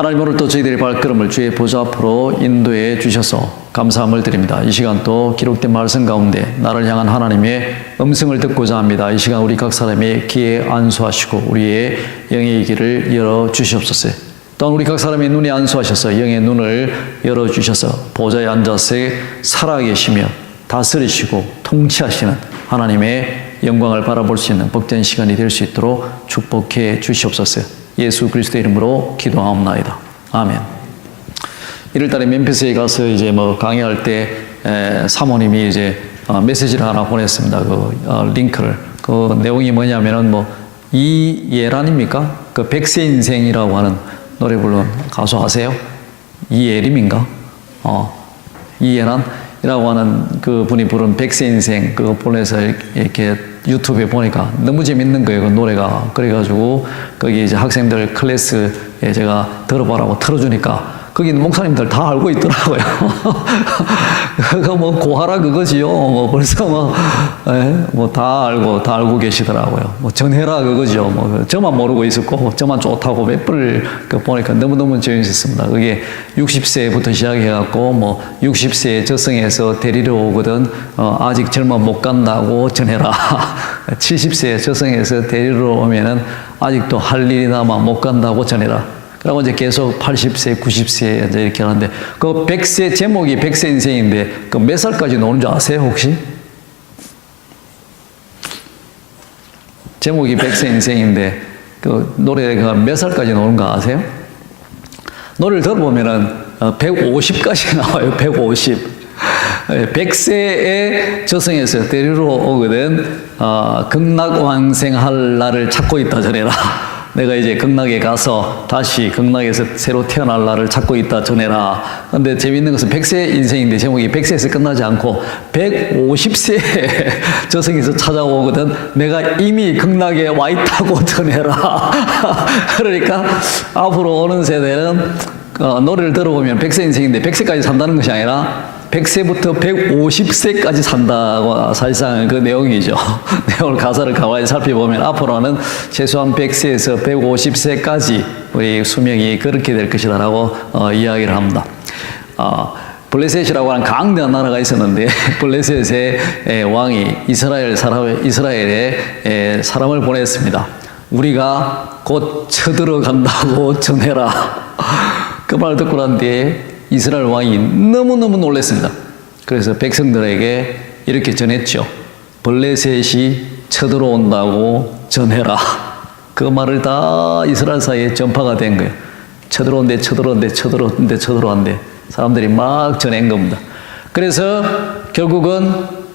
하나님, 오늘 또 저희들의 발걸음을 주의 보좌 앞으로 인도해 주셔서 감사함을 드립니다. 이 시간 또 기록된 말씀 가운데 나를 향한 하나님의 음성을 듣고자 합니다. 이 시간 우리 각 사람의 귀에 안수하시고 우리의 영의 귀를 열어주시옵소서. 또한 우리 각 사람의 눈에 안수하셔서 영의 눈을 열어주셔서 보좌에 앉아서 살아계시며 다스리시고 통치하시는 하나님의 영광을 바라볼 수 있는 복된 시간이 될 수 있도록 축복해 주시옵소서. 예수 그리스도의 이름으로 기도하옵나이다. 아멘. 1월달에 멤피스에 가서 이제 강의할 때 사모님이 이제 메시지를 하나 보냈습니다. 링크를. 그 내용이 뭐냐면은 이예란입니까? 그 백세 인생이라고 하는 노래 부르는 가수 아세요? 이예림인가? 이예란이라고 하는 그 분이 부른 백세 인생 그거 보내서 이렇게 유튜브에 보니까 너무 재밌는 거예요, 그 노래가. 그래가지고 거기 이제 학생들 클래스에 제가 들어보라고 틀어주니까 거기 있는 목사님들 다 알고 있더라고요. 그거 고하라 그거지요. 벌써 다 알고 계시더라고요. 전해라 그거죠. 저만 모르고 있었고, 저만 좋다고 몇 번을 보니까 너무너무 재밌었습니다. 그게 60세부터 시작해갖고, 60세에 저승에서 데리러 오거든, 아직 젊어 못 간다고 전해라. 70세에 저승에서 데리러 오면은 아직도 할 일이 남아 못 간다고 전해라. 그리고 이제 계속 80세, 90세 이제 이렇게 하는데, 그 100세, 제목이 100세 인생인데, 그 몇 살까지 노는 줄 아세요, 혹시? 제목이 100세 인생인데, 그 노래가 몇 살까지 노는가 아세요? 노래를 들어보면은 150까지 나와요, 150. 100세에 저승에서 데리러 오거든, 극락왕생할 날을 찾고 있다 전해라. 내가 이제 극락에 가서 다시 극락에서 새로 태어날 날을 찾고 있다 전해라. 근데 재밌는 것은 100세 인생인데 제목이 100세에서 끝나지 않고 150세에 저승에서 찾아오거든 내가 이미 극락에 와 있다고 전해라. 그러니까 앞으로 오는 세대는 노래를 들어보면 100세 인생인데 100세까지 산다는 것이 아니라 100세부터 150세까지 산다고 사실상 그 내용이죠. 내용을 가사를 가만히 살펴보면 앞으로는 최소한 100세에서 150세까지 우리 수명이 그렇게 될 것이다라고 이야기를 합니다. 블레셋이라고 하는 강대한 나라가 있었는데 블레셋의 왕이 이스라엘에 사람을 보냈습니다. 우리가 곧 쳐들어간다고 전해라. 그 말 듣고 난 뒤에 이스라엘 왕이 너무너무 놀랐습니다. 그래서 백성들에게 이렇게 전했죠. 블레셋이 쳐들어온다고 전해라. 그 말을 다 이스라엘 사이에 전파가 된 거예요. 쳐들어온대. 사람들이 막 전한 겁니다. 그래서 결국은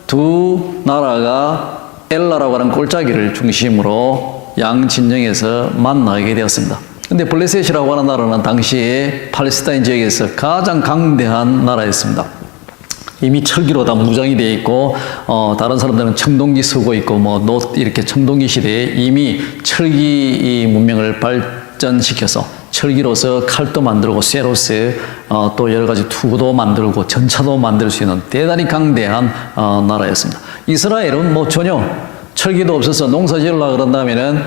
두 나라가 엘라라고 하는 골짜기를 중심으로 양 진영에서 만나게 되었습니다. 근데 블레셋이라고 하는 나라는 당시에 팔레스타인 지역에서 가장 강대한 나라였습니다. 이미 철기로 다 무장이 되어 있고, 다른 사람들은 청동기 쓰고 있고, 이렇게 청동기 시대에 이미 철기 문명을 발전시켜서 철기로서 칼도 만들고, 쇠로서 또 여러 가지 투구도 만들고, 전차도 만들 수 있는 대단히 강대한 나라였습니다. 이스라엘은 전혀 철기도 없어서 농사 지으려고 그런다면은,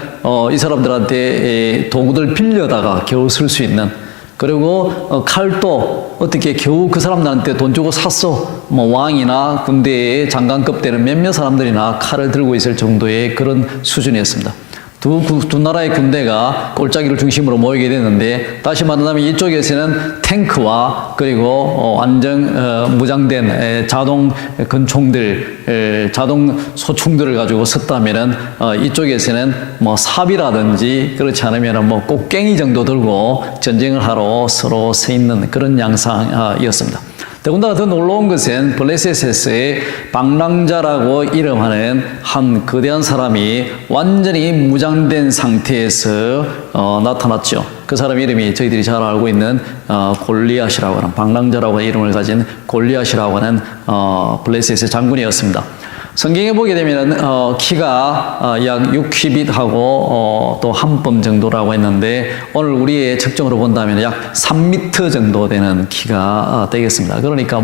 이 사람들한테 도구들 빌려다가 겨우 쓸 수 있는, 그리고, 칼도 어떻게 겨우 그 사람들한테 돈 주고 샀어. 왕이나 군대의 장관급 되는 몇몇 사람들이나 칼을 들고 있을 정도의 그런 수준이었습니다. 두 나라의 군대가 골짜기를 중심으로 모이게 됐는데, 다시 말하자면 이쪽에서는 탱크와 그리고 완전 무장된 자동 근총들, 자동 소총들을 가지고 섰다면은 이쪽에서는 삽이라든지 그렇지 않으면은 꽃갱이 정도 들고 전쟁을 하러 서로 서 있는 그런 양상이었습니다. 더군다나 더 놀라운 것은 블레셋에서의 방랑자라고 이름하는 한 거대한 사람이 완전히 무장된 상태에서 나타났죠. 그 사람 이름이 저희들이 잘 알고 있는 골리앗이라고 하는, 방랑자라고 하는 이름을 가진 골리앗이라고 하는 블레셋의 장군이었습니다. 성경에 보게 되면 키가 약 6큐빗하고 또 한 뼘 정도라고 했는데, 오늘 우리의 측정으로 본다면 약 3m 정도 되는 키가 되겠습니다. 그러니까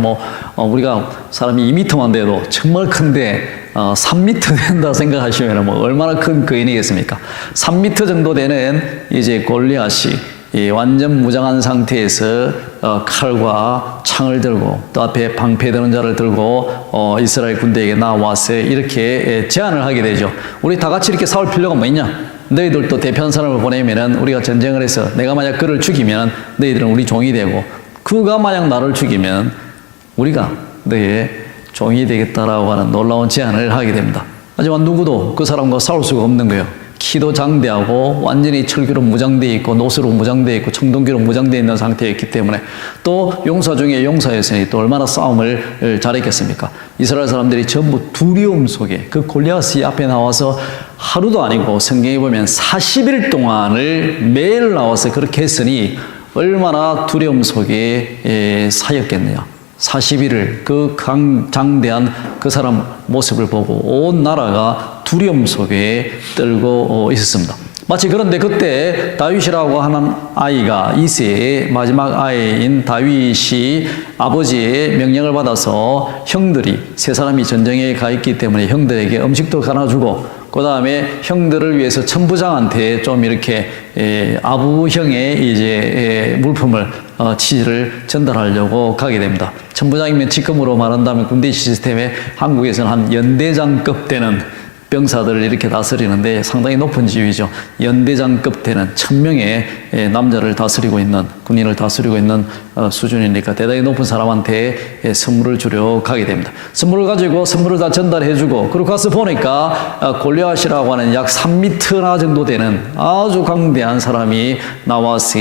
우리가 사람이 2m만 돼도 정말 큰데 3m 된다 생각하시면 얼마나 큰 거인이겠습니까? 3m 정도 되는 이제 골리앗이 이 완전 무장한 상태에서 칼과 창을 들고 또 앞에 방패 드는 자를 들고 이스라엘 군대에게 나와서 이렇게 제안을 하게 되죠. 우리 다 같이 이렇게 싸울 필요가 뭐 있냐? 너희들도 대표한 사람을 보내면은 우리가 전쟁을 해서 내가 만약 그를 죽이면 너희들은 우리 종이 되고 그가 만약 나를 죽이면 우리가 너희의 종이 되겠다라고 하는 놀라운 제안을 하게 됩니다. 하지만 누구도 그 사람과 싸울 수가 없는 거예요. 키도 장대하고 완전히 철기로 무장되어 있고 노스로 무장되어 있고 청동기로 무장되어 있는 상태였기 때문에 또 용사 중에 용사였으니 또 얼마나 싸움을 잘했겠습니까? 이스라엘 사람들이 전부 두려움 속에 그 골리앗이 앞에 나와서 하루도 아니고 성경에 보면 40일 동안을 매일 나와서 그렇게 했으니 얼마나 두려움 속에 사였겠느냐. 40일을 그 장대한 그 사람 모습을 보고 온 나라가 두려움 속에 떨고 있었습니다. 마치 그런데 그때 다윗이라고 하는 아이가 이새의 마지막 아이인 다윗이 아버지의 명령을 받아서 형들이 세 사람이 전쟁에 가 있기 때문에 형들에게 음식도 가나주고 그 다음에 형들을 위해서 천부장한테 좀 이렇게 아부형의 이제 물품을 치즈를 전달하려고 가게 됩니다. 천부장이면 지금으로 말한다면 군대 시스템에 한국에서는 한 연대장급 되는 병사들을 이렇게 다스리는데 상당히 높은 지위죠. 연대장급 되는 1000명의 남자를 다스리고 있는 군인을 다스리고 있는 수준이니까 대단히 높은 사람한테 선물을 주려 가게 됩니다. 선물을 가지고 선물을 다 전달해주고 그리고 가서 보니까 골리앗이라고 하는 약 3m나 정도 되는 아주 강대한 사람이 나와서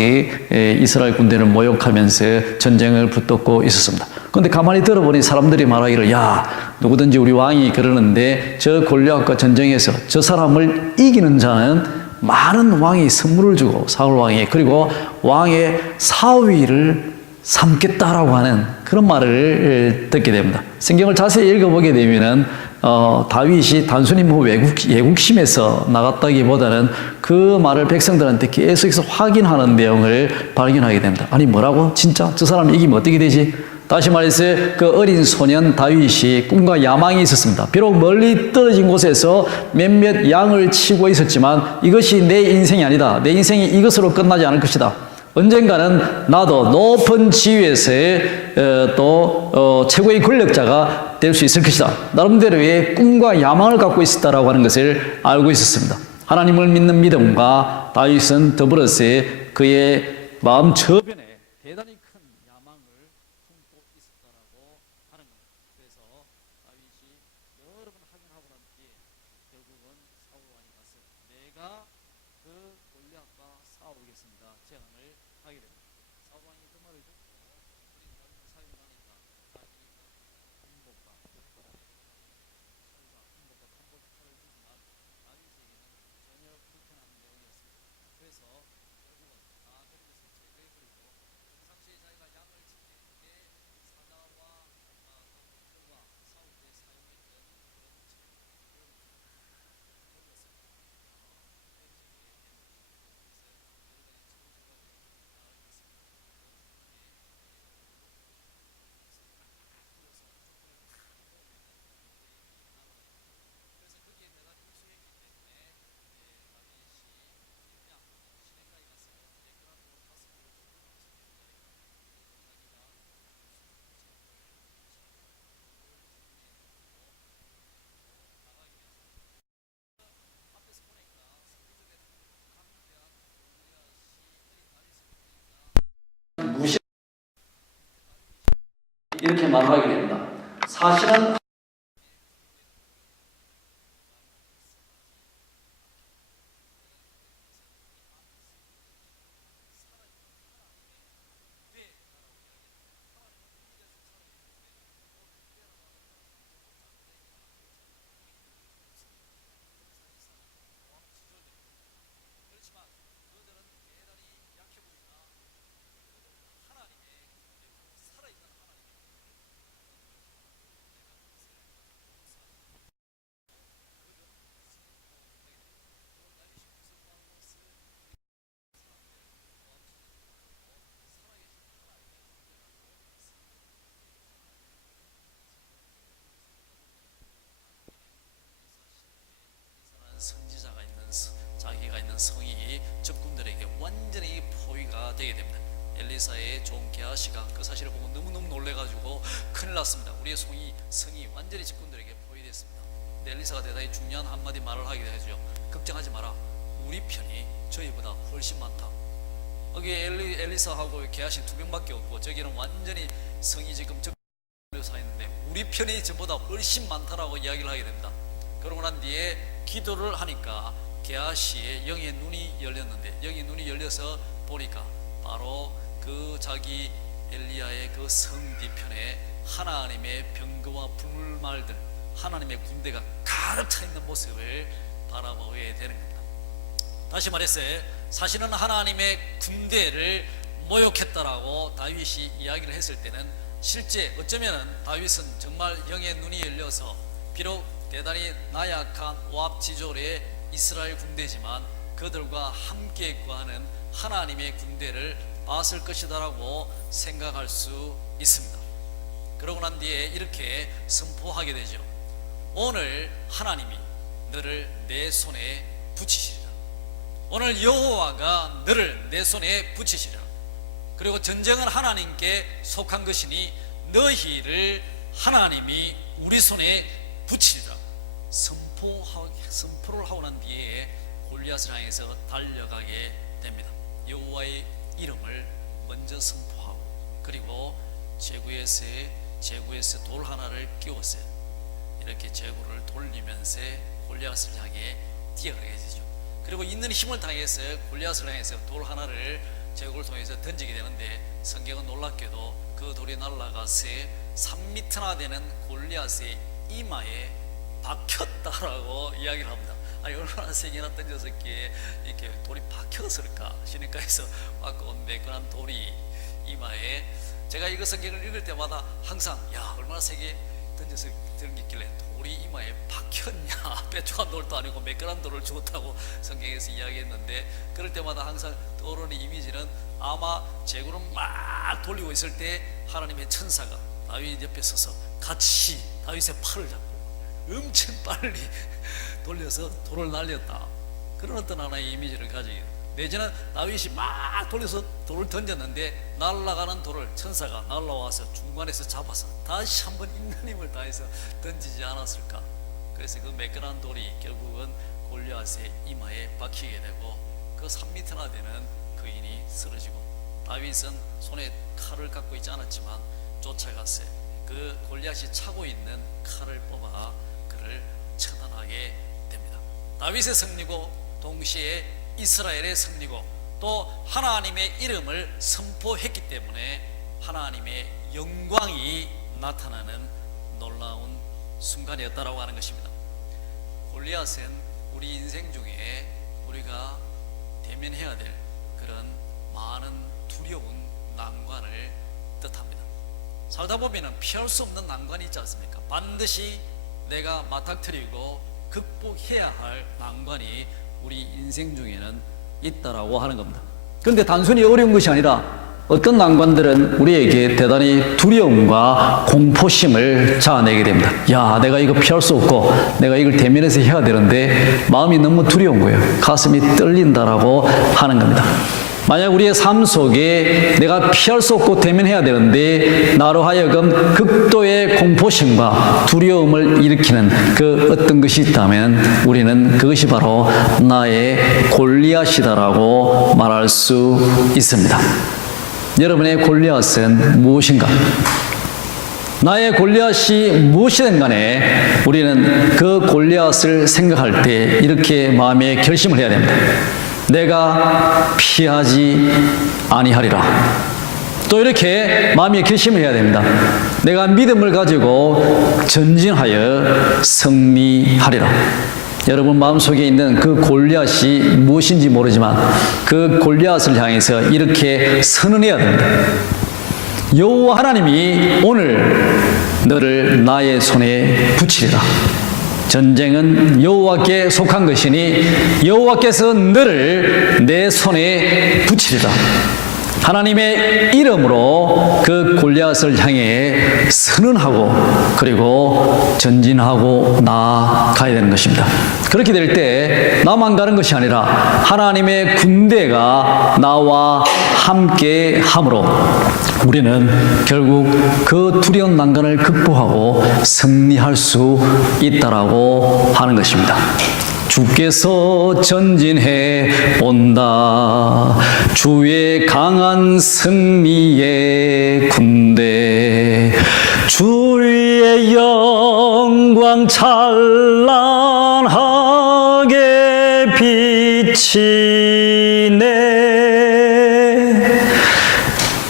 이스라엘 군대를 모욕하면서 전쟁을 붙잡고 있었습니다. 그런데 가만히 들어보니 사람들이 말하기를 야 누구든지 우리 왕이 그러는데 저 골리앗과 전쟁에서 저 사람을 이기는 자는 많은 왕이 선물을 주고 사울 왕이 그리고 왕의 사위를 삼겠다라고 하는 그런 말을 듣게 됩니다. 성경을 자세히 읽어보게 되면은 다윗이 단순히 뭐 애국심에서 나갔다기보다는 그 말을 백성들한테 계속해서 확인하는 내용을 발견하게 됩니다. 아니 뭐라고? 진짜 저 사람 이기면 어떻게 되지? 다시 말해서 그 어린 소년 다윗이 꿈과 야망이 있었습니다. 비록 멀리 떨어진 곳에서 몇몇 양을 치고 있었지만 이것이 내 인생이 아니다. 내 인생이 이것으로 끝나지 않을 것이다. 언젠가는 나도 높은 지위에서 또 최고의 권력자가 될 수 있을 것이다. 나름대로의 꿈과 야망을 갖고 있었다라고 하는 것을 알고 있었습니다. 하나님을 믿는 믿음과 다윗은 더불어서 그의 마음 저변에 대단히 큰 야망을 품고 있었다라고 하는 겁니다. 그래서 다윗이 여러 번 확인하고 난 뒤에 결국은 사울 왕이 가서 내가 그 골리앗과 싸우겠습니다. 제안을 하게 됩니다. 사울 왕이 그 말을 듣고 우린 다윗을 사용하니까 자기가 있는 군복과 칼과 군복과 칼을 주지만 다윗에게는 전혀 불편한 내용이었습니다. 그래서 결국은 다 그런 것을 제거해버리고 평상시에 자기가 양을 지킬 때 사자와 또 곰들과 싸울 때 사용했던 그런 제목들을 걸렸습니다. 던지게 되는 것입니다. 그래서 여러 가지 청소가 이렇게 나가겠습니다. 그 중간에 물론 것을 딱 돌려서 무조건을 탁 놓으면은 이게 날아가게 됩니다. 그래서 거기에 대단히 익숙했기 때문에 다윗이 그냥 시냇가에 가서 매끄러도 5개를 들고 나가서 이야기합니다. 그리고 자기가 있는 수 있는 재물을 차고 그를 등에 놓고 나가게 되죠. 앞에서 보니까 3m 되는 강대한 골리앗이 어린 다윗을 보니까 무시 이렇게 말하게 됩니다. 사실은 그렇지만 그들은 대단히 약해 보이나 그들은 하나님의 되고 살아있는 하나님의 교회를 내가 보여준다. 내가 그것을 용서하고 그들 승포하게 됩니다. 그런 다윗이 무슨 말로서 이 사람들 모함지도록 살아계신 하나님의 교회라고 성경을 있잖아. 이스라엘 선지자가 있는 자기가 있는 성이 적군들에게 완전 완전히 포위가 되게 됩니다. 엘리사의 종 게하시가 그 사실을 보고 너무너무 놀래가지고 큰일 났습니다. 우리의 성이 완전히 직군들에게 포위됐습니다. 근데 엘리사가 대단히 중요한 한마디 말을 하게 되죠. 걱정하지 마라. 우리 편이 저희보다 훨씬 많다. 여기 엘리사하고 게하시 2명밖에 없고 저기는 완전히 성이 지금 적려서 있는데 우리 편이 저보다 훨씬 많다라고 이야기를 하게 됩니다. 그러고 난 뒤에 기도를 하니까 게하시의 영의 눈이 열렸는데, 영의 눈이 열려서 보니까 바로 그 자기 엘리야의 그 성 뒤편에 하나님의 병거와 불말들, 하나님의 군대가 가득 차 있는 모습을 바라보게 되는 겁니다. 다시 말했어요. 사실은 하나님의 군대를 모욕했다라고 다윗이 이야기를 했을 때는 실제 어쩌면은 다윗은 정말 영의 눈이 열려서 비록 대단히 나약한 오합지졸의 이스라엘 군대지만 그들과 함께 구하는 하나님의 군대를 봤을 것이다라고 생각할 수 있습니다. 그러고 난 뒤에 이렇게 선포하게 되죠. 오늘 하나님이 너를 내 손에 붙이시리라. 오늘 여호와가 너를 내 손에 붙이시리라. 그리고 전쟁은 하나님께 속한 것이니 너희를 하나님이 우리 손에 붙이리라. 선포를 하고 난 뒤에 골리앗을 향해서 달려가게 됩니다. 여호와의 이름을 먼저 선포하고, 그리고 제구에서 돌 하나를 끼웠어요. 이렇게 제구를 돌리면서 골리앗을 향해 뛰어가게 되죠. 그리고 있는 힘을 다해서 골리앗을 향해서 돌 하나를 제구를 통해서 던지게 되는데, 성경은 놀랍게도 그 돌이 날아가서 3m나 되는 골리앗의 이마에 박혔다라고 이야기를 합니다. 아니, 얼마나 세게나 던졌었기에 이렇게 돌이 박혔을까? 시냇가에서 와서 온 매끈한 돌이 이마에, 제가 이거 성경을 읽을 때마다 항상 야, 얼마나 세게 던져서 던졌길래 돌이 이마에 박혔냐? 빼쪽한 돌도 아니고 매끈한 돌을 주었다고 성경에서 이야기했는데, 그럴 때마다 항상 떠오르는 이미지는 아마 제구를 막 돌리고 있을 때 하나님의 천사가 다윗 옆에 서서 같이 다윗의 팔을 잡고 엄청 빨리 돌려서 돌을 날렸다, 그런 어떤 하나의 이미지를 가지게 됩니다. 내지는 다윗이 막 돌려서 돌을 던졌는데 날아가는 돌을 천사가 날아와서 중간에서 잡아서 다시 한번 있는 힘을 다해서 던지지 않았을까. 그래서 그 매끈한 돌이 결국은 골리앗의 이마에 박히게 되고 그 3m나 되는 거인이 쓰러지고, 다윗은 손에 칼을 갖고 있지 않았지만 쫓아갔어요. 그 골리앗이 차고 있는 칼을 뽑아 그를 처단하게 됩니다. 다윗의 승리고 동시에 이스라엘의 승리고 또 하나님의 이름을 선포했기 때문에 하나님의 영광이 나타나는 놀라운 순간이었다라고 하는 것입니다. 골리앗은 우리 인생 중에 우리가 대면해야 될 그런 많은 두려운 난관을 뜻합니다. 살다 보면 피할 수 없는 난관이 있지 않습니까? 반드시 내가 맞닥뜨리고 극복해야 할 난관이 우리 인생 중에는 있다라고 하는 겁니다. 그런데 단순히 어려운 것이 아니라 어떤 난관들은 우리에게 대단히 두려움과 공포심을 자아내게 됩니다. 야, 내가 이거 피할 수 없고 내가 이걸 대면해서 해야 되는데 마음이 너무 두려운 거예요. 가슴이 떨린다라고 하는 겁니다. 만약 우리의 삶 속에 내가 피할 수 없고 대면해야 되는데 나로 하여금 극도의 공포심과 두려움을 일으키는 그 어떤 것이 있다면 우리는 그것이 바로 나의 골리앗이다라고 말할 수 있습니다. 여러분의 골리앗은 무엇인가? 나의 골리앗이 무엇이든 간에 우리는 그 골리앗을 생각할 때 이렇게 마음에 결심을 해야 됩니다. 내가 피하지 아니하리라. 또 이렇게 마음에 결심을 해야 됩니다. 내가 믿음을 가지고 전진하여 승리하리라. 여러분 마음속에 있는 그 골리앗이 무엇인지 모르지만 그 골리앗을 향해서 이렇게 선언해야 됩니다. 여호와 하나님이 오늘 너를 나의 손에 붙이리라. 전쟁은 여호와께 속한 것이니 여호와께서 너를 내 손에 붙이리라. 하나님의 이름으로 그 골리앗을 향해 선언하고 그리고 전진하고 나아가야 되는 것입니다. 그렇게 될 때 나만 가는 것이 아니라 하나님의 군대가 나와 함께 함으로 우리는 결국 그 두려운 난관을 극복하고 승리할 수 있다라고 하는 것입니다. 주께서 전진해 온다. 주의 강한 승리의 군대. 주의 영광 찬란하게 비치네.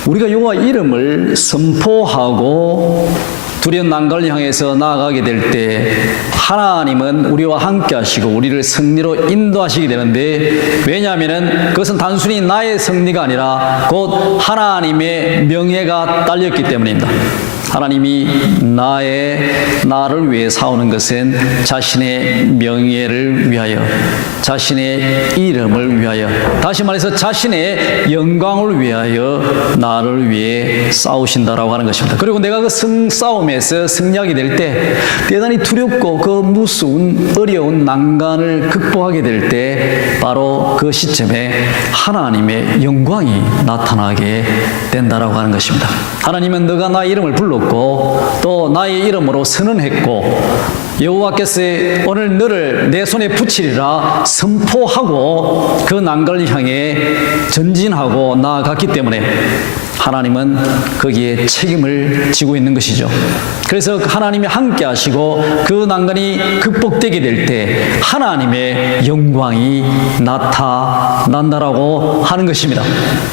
우리가 여호와 이름을 선포하고 두려운 난관을 향해서 나아가게 될 때 하나님은 우리와 함께 하시고 우리를 승리로 인도하시게 되는데, 왜냐하면 그것은 단순히 나의 승리가 아니라 곧 하나님의 명예가 딸렸기 때문입니다. 하나님이 나를 위해 싸우는 것은 자신의 명예를 위하여, 자신의 이름을 위하여, 다시 말해서 자신의 영광을 위하여 나를 위해 싸우신다라고 하는 것입니다. 그리고 내가 그 싸움에서 승리하게 될 때 대단히 두렵고 그 무서운 어려운 난관을 극복하게 될 때 바로 그 시점에 하나님의 영광이 나타나게 된다라고 하는 것입니다. 하나님은 너가 나의 이름을 불렀고 또 나의 이름으로 선언했고 여호와께서 오늘 너를 내 손에 붙이리라 선포하고 그 난관을 향해 전진하고 나아갔기 때문에 하나님은 거기에 책임을 지고 있는 것이죠. 그래서 하나님이 함께 하시고 그 난관이 극복되게 될 때 하나님의 영광이 나타난다라고 하는 것입니다.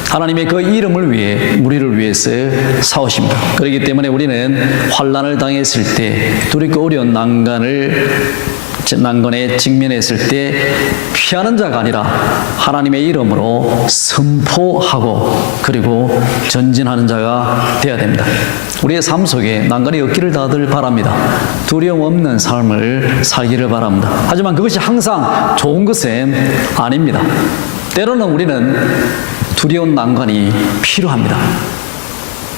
하나님의 그 이름을 위해 우리를 위해서 싸우십니다. 그렇기 때문에 우리는 환난을 당했을 때 두렵고 어려운 난관에 직면했을 때 피하는 자가 아니라 하나님의 이름으로 선포하고 그리고 전진하는 자가 되어야 됩니다. 우리의 삶 속에 난관이 없기를 다들 바랍니다. 두려움 없는 삶을 살기를 바랍니다. 하지만 그것이 항상 좋은 것은 아닙니다. 때로는 우리는 두려운 난관이 필요합니다.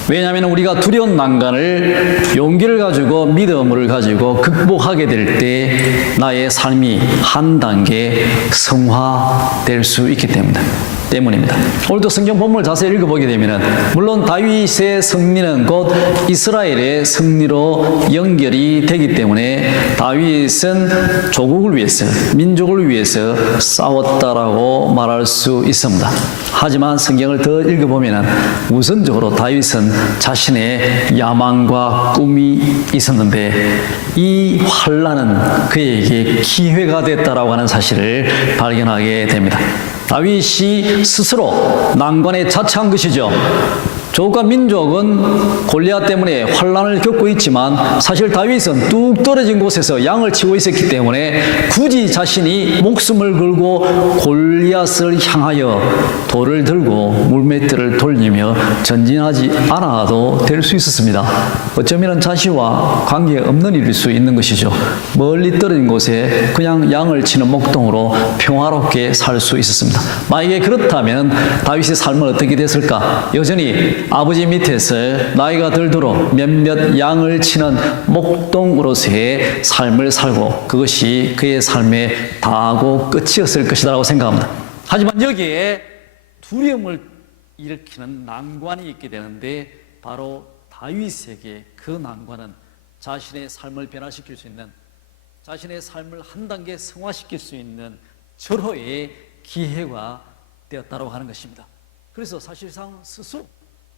왜냐하면 우리가 두려운 난관을 용기를 가지고 믿음을 가지고 극복하게 될 때 나의 삶이 한 단계 성화될 수 있기 때문입니다. 오늘도 성경 본문을 자세히 읽어보게 되면 물론 다윗의 승리는 곧 이스라엘의 승리로 연결이 되기 때문에 다윗은 조국을 위해서 민족을 위해서 싸웠다라고 말할 수 있습니다. 하지만 성경을 더 읽어보면 우선적으로 다윗은 자신의 야망과 꿈이 있었는데 이 환난은 그에게 기회가 됐다라고 하는 사실을 발견하게 됩니다. 다윗이 스스로 난관에 자처한 것이죠. 조국과 민족은 골리앗 때문에 환난을 겪고 있지만 사실 다윗은 뚝 떨어진 곳에서 양을 치고 있었기 때문에 굳이 자신이 목숨을 걸고 골리앗을 향하여 돌을 들고 물매트를 돌리며 전진하지 않아도 될 수 있었습니다. 어쩌면 자신과 관계없는 일일 수 있는 것이죠. 멀리 떨어진 곳에 그냥 양을 치는 목동으로 평화롭게 살 수 있었습니다. 만약에 그렇다면 다윗의 삶은 어떻게 됐을까? 여전히 아버지 밑에서 나이가 들도록 몇몇 양을 치는 목동으로서의 삶을 살고 그것이 그의 삶의 다하고 끝이었을 것이라고 생각합니다. 하지만 여기에 두려움을 일으키는 난관이 있게 되는데 바로 다윗에게 그 난관은 자신의 삶을 변화시킬 수 있는, 자신의 삶을 한 단계 성화시킬 수 있는 절호의 기회가 되었다고 하는 것입니다. 그래서 사실상 스스로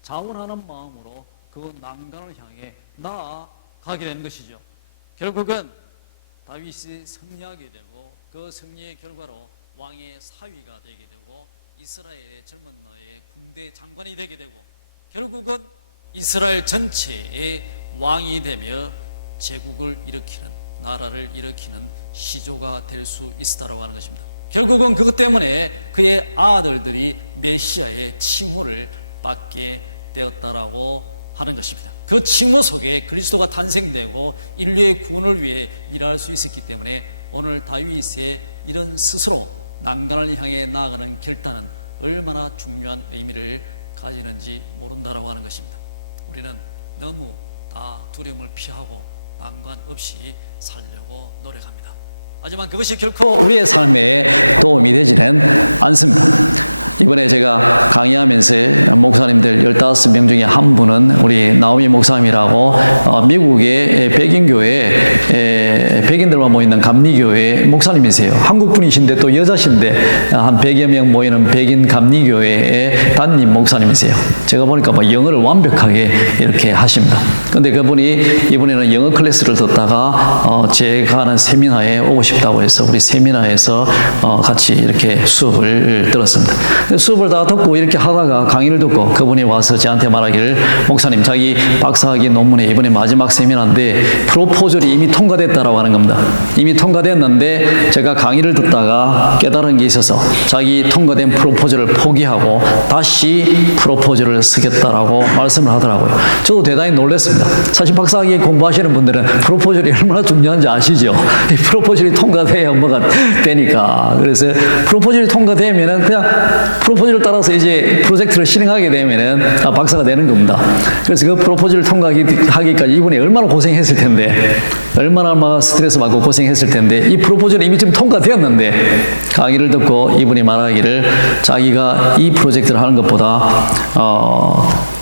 자원하는 마음으로 그 난관을 향해 나아가게 되는 것이죠. 결국은 다윗이 승리하게 되고 그 승리의 결과로 왕의 사위가 되게 되고 이스라엘의 젊은 나이의 군대 장관이 되게 되고 결국은 이스라엘 전체의 왕이 되며 제국을 일으키는, 나라를 일으키는 시조가 될 수 있었다고 하는 것입니다. 결국은 그것 때문에 그의 아들들이 메시아의 칭호를 받게 되었다라고 하는 것입니다. 그 칭호 속에 그리스도가 탄생되고 인류의 구원을 위해 일할 수 있었기 때문에 오늘 다윗의 이런 스스로 난관을 향해 나아가는 결단은 얼마나 중요한 의미를 가지는지 모른다라고 하는 것입니다. 우리는 너무 다 두려움을 피하고 난관 없이 살려고 노력합니다. 하지만 그것이 결코 우리의 삶에 도움이 되지는 않습니다. 이번에 제가 강의하면서 목사님들 15명 중에 한 분은 우리 나오미 목사님이라고 미국의 백인들만 모이는 감리교회 목사님이세요. 한국 분이신데 또 여자신데 한 100여 명 모이는 백인 감리교회의 담임 목사님이세요. 제가 보니까 뭐 영어를 완벽하게 이렇게 하십니다. 근데 그분이 이번에는 영어 클래스를 듣다가 제가 하는 세미나에 오고 싶다고 해서 우리 세미나에서 같이 이렇게 수업을 들었습니다. 수업을 다 듣고 이렇게 하다가 강의를 듣고 그분이 와서 저한테 말하기를, 목사님, 자기 박사학위 논문에 이번에 마지막 세미나인데 프로포절이 이미 통과됐다라고 하는 겁니다. 이미 통과됐는데 제가 강의를 듣다가 깨달은 게 있어서 자기 통과된 프로포절을 포기하고 다시 프로포절을 쓰겠다라고 말씀을 하더라고요. 저도 대단히 놀랐습니다. 사실 박사학위 공부하시는 분들은 프로포절이 얼마나 중요한지 아시죠? 이 프로포절이 통과돼야 뭐가 되니까. 그래서 프로포절이 통과되면은 그냥 프로포즈를 따라서 이제 프로젝트를 실행하게 되면은 박사가 되는 겁니다. 그래서 그 프로포즈를 통과하기까지 이분이 얼마나 고생했을 텐데, 얼마나 스트레스 받고 고생했을 텐데, 이 프로포즈는 이미 좀 통과되었는데, 강의를 듣고 이분이 말하기를 자기가 이 프로젝트를 하는 것보다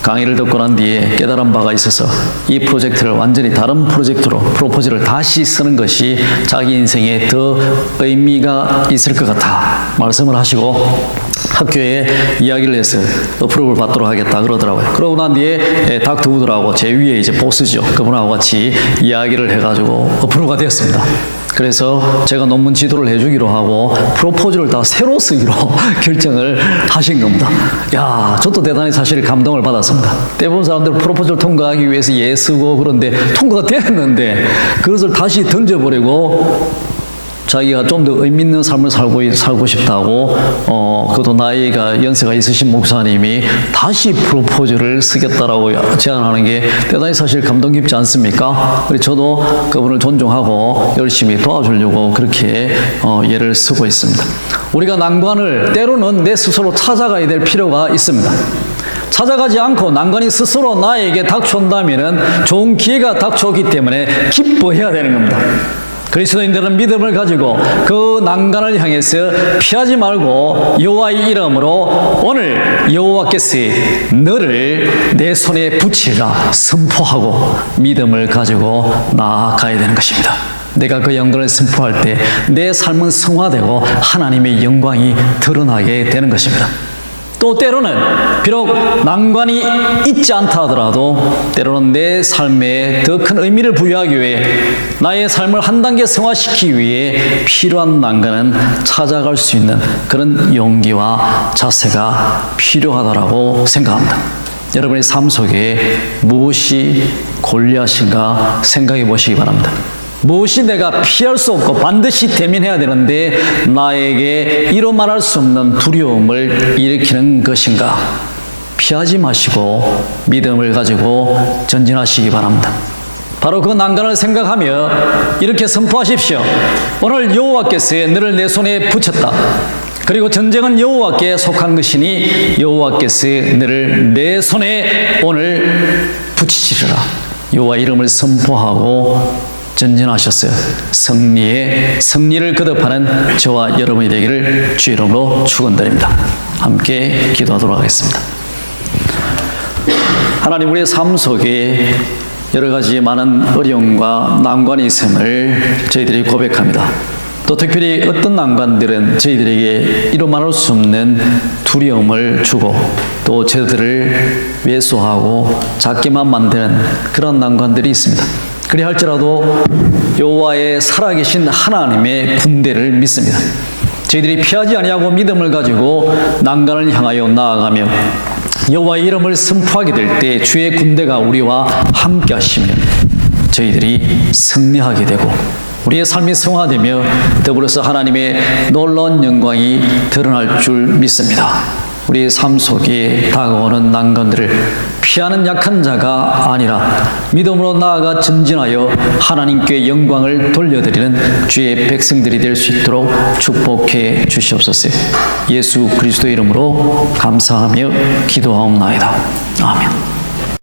강의를 듣고 난 뒤에 깨달은 바가 있어서 이 프로젝트를 완전히 다른 프로젝트로 프로포즈를 다시 쓰는 것이 자기 인생에 더 의미가 있을 것 같아 말씀을 하시고 학교에 이야기를 해서 어프로브를 받도록 하겠다 그러더라고요. 그러고 난 뒤에 닥터 우드라고 제 위에 이제 보스죠. 그분하고 같이 이야기를 해가지고 어프로브가 되었습니다. 그래서 제가 논문 지도를 해주기로 하고 프로포즈를 다 새로 쓰기로 결정을 하신 겁니다. 야, 저도 대단히 사실 감동을 받았습니다. 대부분 사람들은 프로포즈를 통과하기 위해서 애쓰고 그런데 통과가 됐는데 그것을 다시 던져버리고 자기가 좀 더 의미 있는 삶을 살고 싶다고 그것도 나이가 연세가 있으신 목사님이 다시 프로포즈를 쓰겠다라고 제안하는 게 대단히 사실 감동 깊지 않습니까? 그래서 저도 그분을 존중하고 열심히 도와주려고 그렇게 예를 쓰고 있습니다. 우리가 난관을 때로는 내 스스로 찾아가야 될 필요가 있습니다. 찾아가지 않고 난관이 스스로 나에게 닥쳐온다면 좋은 기회가 닥쳐오기 때문에 기뻐해야 되는 겁니다. 그리스도인들은 믿음을 가지고 그 난관을 향해서 피하지 말고 여호와의 이름으로 오늘 여호와께서 너를 내 손에 붙이라 선포하고 믿음을 가지고 나아가야 되는 것입니다. 내가 그 영광을 선포할 때 내 삶은 성화되고 하나님의 영광이 드러나게 되는 것입니다. 또 때로는 비록 난관이 있지 않다 하더라도 때로는 내 삶에 더 큰 의미를 부여하기 위해 나의 삶을 한 단계 성화시키기 위해 필요한 난관은 찾아갈 수 있는 그런 용기와 자세가 필요하다고 생각합니다. 여러분의 삶 속에 무엇이 골리앗인가 생각해 보시기 바랍니다. 무엇이 내가 피할 수 없고 반드시 대면해야 되는데 나에게 이루 말할 수 없는 두려움을 일으키는 것인가? 피하지 마시고 믿음을 가지고 전진하시기 바랍니다. 바로 그 난관을 생각하며 이렇게 선포하십시오. 오늘 여호와께서 너를 내 손에 붙였다. 그리고 전쟁은 여호와께 속한 것이니 여호와께서 너를 내 손에 오늘 붙이시리라. 여호와 이름을 선포하고 전진하셨어요. 승리를 거듭하는 저와 여러분이 되기를 주 이름으로 축원드립니다. 함께 기도하도록 하겠습니다. 하나님, 우리의 삶 속에 여러 가지 많은 어려움과 난관이 있음을 저희들이 고백합니다. 또 특별히 어떤 난관들은 저희들에게 이루 말할 수 없는 두려움을 주고 또 저희들을 왜소하고 작게만 만드는 그런 난관들이 있습니다. 그리 할지라도 여호와의 살아계신 하나님의 군대를 믿습니다. 저희들이 피하지 아니하고 믿음을 가지고 난관을 향하여 나아가며 여호와의 이름을 선포하게 될 때 주의 군대가 우리와 함께 하시면 저희들이 승리하게 되고 우리의 삶이 성화되며 더불어서 하나님의 놀라운 영광이 드러날 줄 믿습니다. 우리 삶 속에 다가오는 난관들을 피하는 약한 자가 아니라 믿음으로 나아가 전진하여 하나님께 영광을 돌려드리는 주의 백성들이 될 수 있도록 축복해 주시옵소서. 예수 그리스도 이름으로 감사하며 기도하옵나이다. 아멘.